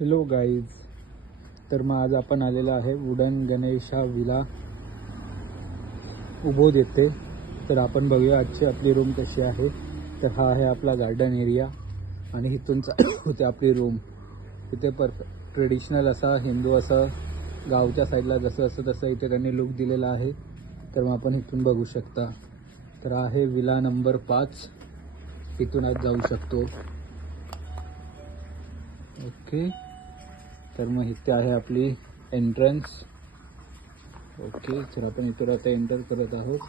Hello guys तर मग आज आपण आलेलो आहे वुडन गणेशा विला. उबोध येथे. तर आपण बघूया आजची आपली रूम कशी आहे. तर हा आहे आपला गार्डन एरिया आणि इथून चालू होते आपली रूम इथे परफेक्ट ट्रेडिशनल असा हिंदू असं गावच्या साईडला जसं असं तसं इथे त्यांनी लुक दिलेला आहे. तर मग आपण इथून बघू शकता. तर आहे विला नंबर पाच. इथून आज जाऊ शकतो. ओके. तर मग इथे आहे आपली एंट्रन्स ओके तर आपण इथून आता एंटर करत आहोत.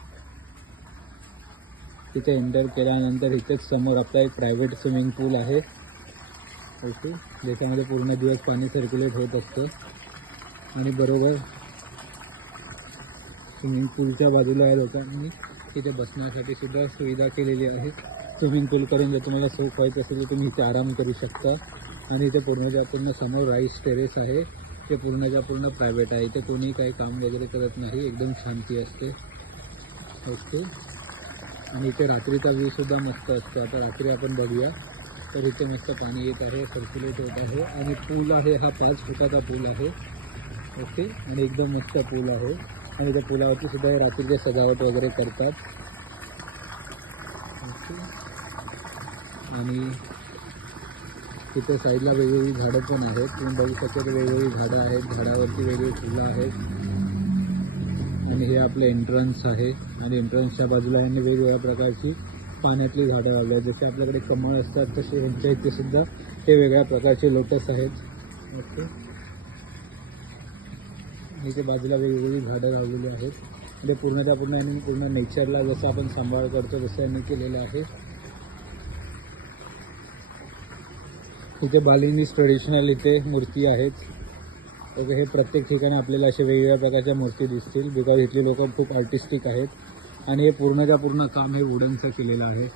तिथे एंटर केल्यानंतर इथेच समोर आपला एक प्रायव्हेट स्विमिंग पूल आहे. ओके ज्याच्यामध्ये पूर्ण दिवस पाणी सर्क्युलेट होत असतं. आणि बरोबर स्विमिंग पूलच्या बाजूला या लोकांनी इथे बसण्यासाठी सुद्धा सुविधा केलेली आहे. स्विमिंग पूलकडून जर तुम्हाला सोप व्हायचं असेल तर तुम्ही इथे आराम करू शकता. आणि इथे पूर्णच्या पूर्ण समोर राईस टेरेस आहे. ते पूर्णच्या पूर्ण प्रायव्हेट आहे. इथे कोणी काही काम वगैरे करत नाही. एकदम शांती असते. ओके. आणि इथे रात्रीचा व्ह्यूसुद्धा मस्त असतो. आता रात्री आपण बघूया. तर इथे मस्त पाणी येत आहे सर्क्युलेट होत आहे. आणि पूल आहे हा पाच फुटाचा पूल आहे. ओके. आणि एकदम मस्त पूल आहे. आणि त्या पुलावरती सुद्धा हे रात्रीचे सजावट वगैरे करतात. ओके. आणि तिथे साईडला वेगवेगळी झाडं पण आहेत. तुम्ही बघू शकता वेगवेगळी झाडं आहेत. झाडावरती वेगवेगळी फुलं आहेत. आणि हे आपलं एंट्रन्स आहे. आणि एंट्रन्सच्या बाजूला यांनी वेगवेगळ्या प्रकारची पाण्यातली झाडं लावली आहेत. जसे आपल्याकडे कमळ असतात तसे यांच्या इथे सुद्धा हे वेगळ्या प्रकारचे लोटस आहेत. ओके. इथे बाजूला वेगवेगळी झाडं लावलेली आहेत. म्हणजे पूर्णच्या पूर्ण यांनी पूर्ण नेचरला जसं आपण सांभाळ करतो तसं यांनी केलेलं आहे. इथे बालिनीज ट्रेडिशनल इथे मूर्ती आहेत. ओके हे प्रत्येक ठिकाणी आपल्याला अशा वेगवेगळ्या प्रकारच्या मूर्ती दिसतील. बिकॉज इथली लोक खूप आर्टिस्टिक आहेत. आणि हे पूर्णच्या पूर्ण काम हे वुडनचं केलेलं आहे.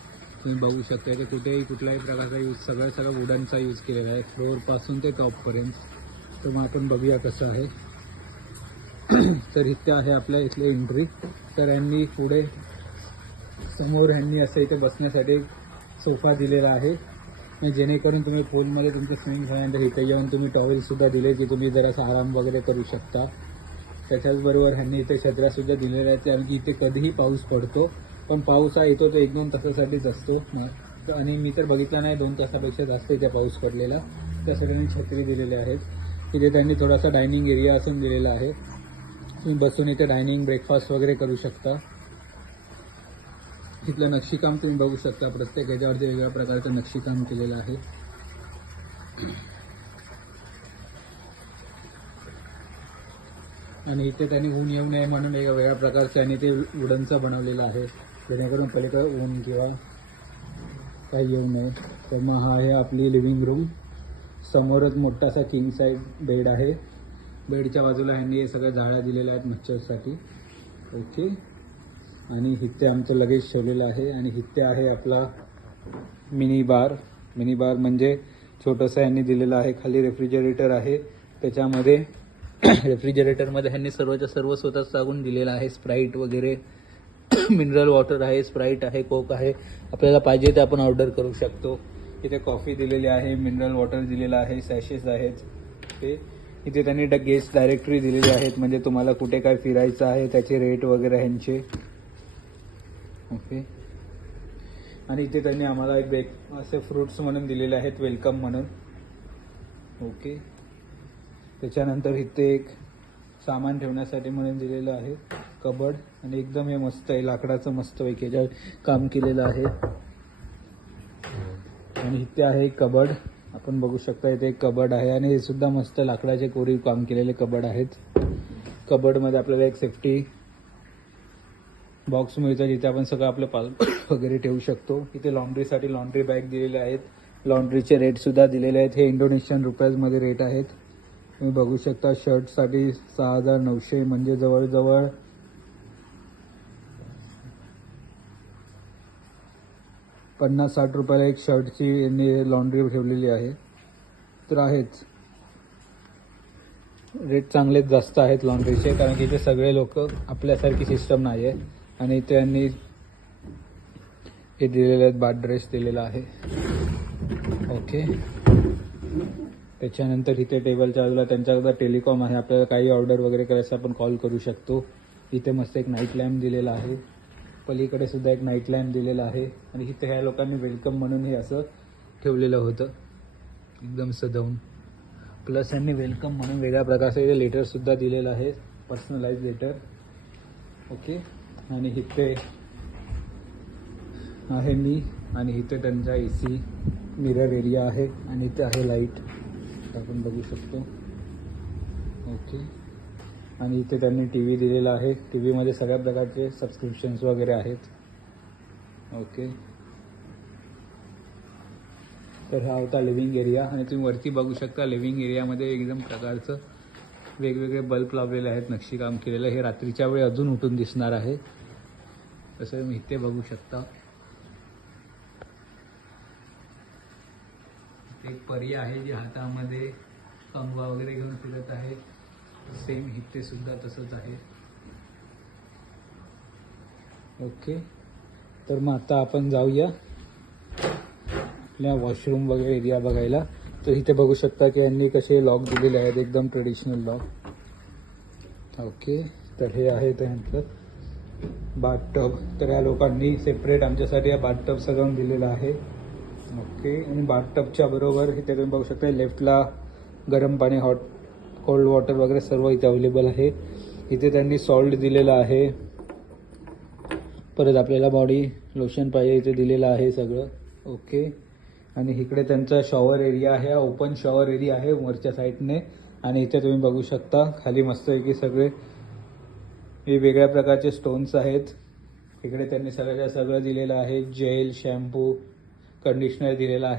तुम्ही बघू शकता की कुठेही कुठल्याही प्रकारचा यूज सगळं सगळं वुडनचा यूज केलेला आहे. फ्लोअरपासून ते टॉपपर्यंत तर मग आपण बघूया कसं आहे. तर इथे आहे आपल्या इथले एंट्री तर यांनी पुढे समोर ह्यांनी असं इथे बसण्यासाठी एक सोफा दिलेला आहे. जेणेकरून तुम्ही पूलमध्ये तुमचं स्विमिंग झाल्यानंतर इथे येऊन तुम्ही टॉवेलसुद्धा दिले की तुम्ही जरासा आराम वगैरे करू शकता. त्याच्याचबरोबर ह्यांनी इथे छत्र्यासुद्धा दिलेल्या आहेत. कारण की इथे कधीही पाऊस पडतो. पण पाऊस हा येतो तो एक दोन तासासाठीच असतो. आणि मी तर बघितला नाही दोन तासापेक्षा जास्त इथे पाऊस पडलेला. त्यासाठी त्यांनी छत्री दिलेले आहेत. तिथे त्यांनी थोडासा डायनिंग एरिया असून दिलेला आहे. तुम्ही बसून इथे डायनिंग ब्रेकफास्ट वगैरे करू शकता. इथलं नक्षीकाम तुम्ही बघू शकता. प्रत्येक ह्याच्यावरती वेगळ्या प्रकारचं नक्षीकाम केलेलं आहे. आणि इथे त्यांनी ऊन येऊ नये म्हणून एका वेगळ्या प्रकारचं आणि ते वुडनचं बनवलेलं आहे. जेणेकरून पलीकडे ऊन किंवा काही येऊ नये. तर मग हा आहे आपली लिव्हिंग रूम समोरच मोठासा किंग साईड बेड आहे. बेडच्या बाजूला ह्यांनी हे सगळ्या जाळ्या दिलेल्या आहेत मच्छरसाठी. ओके आणि इथे आमचं लगेज ठेवलेलं आहे. आणि इथे आहे आपला मिनी बार मिनी बार म्हणजे छोटंसं यांनी दिलेलं आहे. खाली रेफ्रिजरेटर आहे. त्याच्यामध्ये रेफ्रिजरेटरमध्ये ह्यांनी सर्वच्या सर्व स्वतःच टाकून दिलेलं आहे. स्प्राईट वगैरे मिनरल वॉटर आहे स्प्राईट आहे कोक आहे. आपल्याला पाहिजे ते आपण ऑर्डर करू शकतो. इथे कॉफी दिलेली आहे मिनरल वॉटर दिलेलं आहे सॅशेस आहेत. ते. इथे त्यांनी ड गेस्ट डायरेक्टरी दिलेली आहेत. म्हणजे तुम्हाला कुठे काय फिरायचं आहे त्याचे रेट वगैरे ह्यांचे. ओके. आणि इथे त्यांनी आम्हाला एक ब्रेक असे फ्रुट्स म्हणून दिलेले आहेत वेलकम म्हणून. ओके. त्याच्यानंतर इथे एक सामान ठेवण्यासाठी म्हणून दिलेलं आहे कबड आणि एकदम हे मस्त आहे लाकडाचं मस्त पैकी याच्यावर काम केलेलं आहे. आणि इथे आहे कबड आपण बघू शकता इथे एक कबड आहे. आणि हे सुद्धा मस्त लाकडाचे कोरीव काम केलेले कबड आहेत. कबडमध्ये आपल्याला एक सेफ्टी बॉक्स मिळतो जिथे आपण सगळं आपलं पाल वगैरे ठेवू शकतो. इथे लॉन्ड्रीसाठी लॉन्ड्री बॅग दिलेले आहेत. लॉन्ड्रीचे रेटसुद्धा दिलेले आहेत. हे इंडोनेशियन रुपयाजमध्ये रेट आहेत. तुम्ही बघू शकता शर्टसाठी सहा हजार नऊशे म्हणजे जवळजवळ पन्नास साठ रुपयाला एक शर्टची यांनी लॉन्ड्री ठेवलेली आहे. तर आहेच. रेट चांगलेच जास्त आहेत लॉन्ड्रीचे कारण की इथे सगळे लोक आपल्यासारखी सिस्टम नाही आहे आणि त्यांनी हे दिलेले आहेत बाट ड्रेस दिलेला आहे. ओके त्याच्यानंतर इथे टेबलच्या बाजूला त्यांच्याकडे टेलिकॉम आहे. आपल्याला काही ऑर्डर वगैरे करायचं आपण कॉल करू शकतो. इथे मस्त एक नाईट लॅम्प दिलेला आहे. पलीकडे सुद्धा एक नाईट लॅम्प दिलेला आहे. आणि इथे ह्या लोकांनी वेलकम म्हणून हे असं ठेवलेलं होतं. एकदम सजवून. प्लस यांनी वेलकम म्हणून वेगळ्या प्रकारचं इथे लेटरसुद्धा दिलेलं आहे. पर्सनलाइज लेटर ओके आणि इथे आहे मी आणि इथे त्यांचा ए सी मिरर एरिया आहे आणि इथे आहे लाइट. आपण बघू शकतो. ओके. आणि इथे त्यांनी टी व्ही दिलेला आहे. टी व्हीमध्ये सगळ्या प्रकारचे सबस्क्रिप्शन्स वगैरे आहेत. ओके. तर हा होता लिव्हिंग एरिया आणि तुम्ही वरती बघू शकता लिव्हिंग एरियामध्ये एकदम प्रकारचं वेगवेगळे बल्ब लावलेले आहेत नक्षीकाम केलेलं हे रात्रीच्या वेळी अजून उठून दिसणार आहे. तसं तुम्ही इथे बघू शकता. एक परी आहे जी हातामध्ये कंगवा वगैरे घेऊन फिरत आहे. सेम इथे सुद्धा तसंच आहे. ओके तर मग आता आपण जाऊया. आपल्या वॉशरूम वगैरे एरिया बघायला. तर इथे बघू शकता की यांनी कसे लॉक दिलेले आहेत एकदम ट्रेडिशनल लॉक ओके तर हे आहे त्यांचं बाथटब तर या लोकांनी सेपरेट आमच्यासाठी या बाथटब सजवून दिलेला आहे. ओके आणि बाथटबच्या बरोबर इथे तुम्ही बघू शकता लेफ्टला गरम पाणी हॉट कोल्ड वॉटर वगैरे सर्व इथे अवेलेबल आहे. इथे त्यांनी सॉल्ट दिलेलं आहे. परत आपल्याला बॉडी लोशन पाहिजे इथे दिलेलं आहे सगळं. ओके आणि इकडे त्यांचा शॉवर एरिया आहे ओपन शॉवर एरिया आहे वरच्या साईडने आणि इथे तुम्ही बघू शकता खाली मस्त की सगळे वेगवेगळ्या प्रकारचे स्टोन्स आहेत. इकडे त्यांनी सगळ्याच्या सगळं दिलेलं आहे जेल शॅम्पू कंडिशनर दिलेला आहे.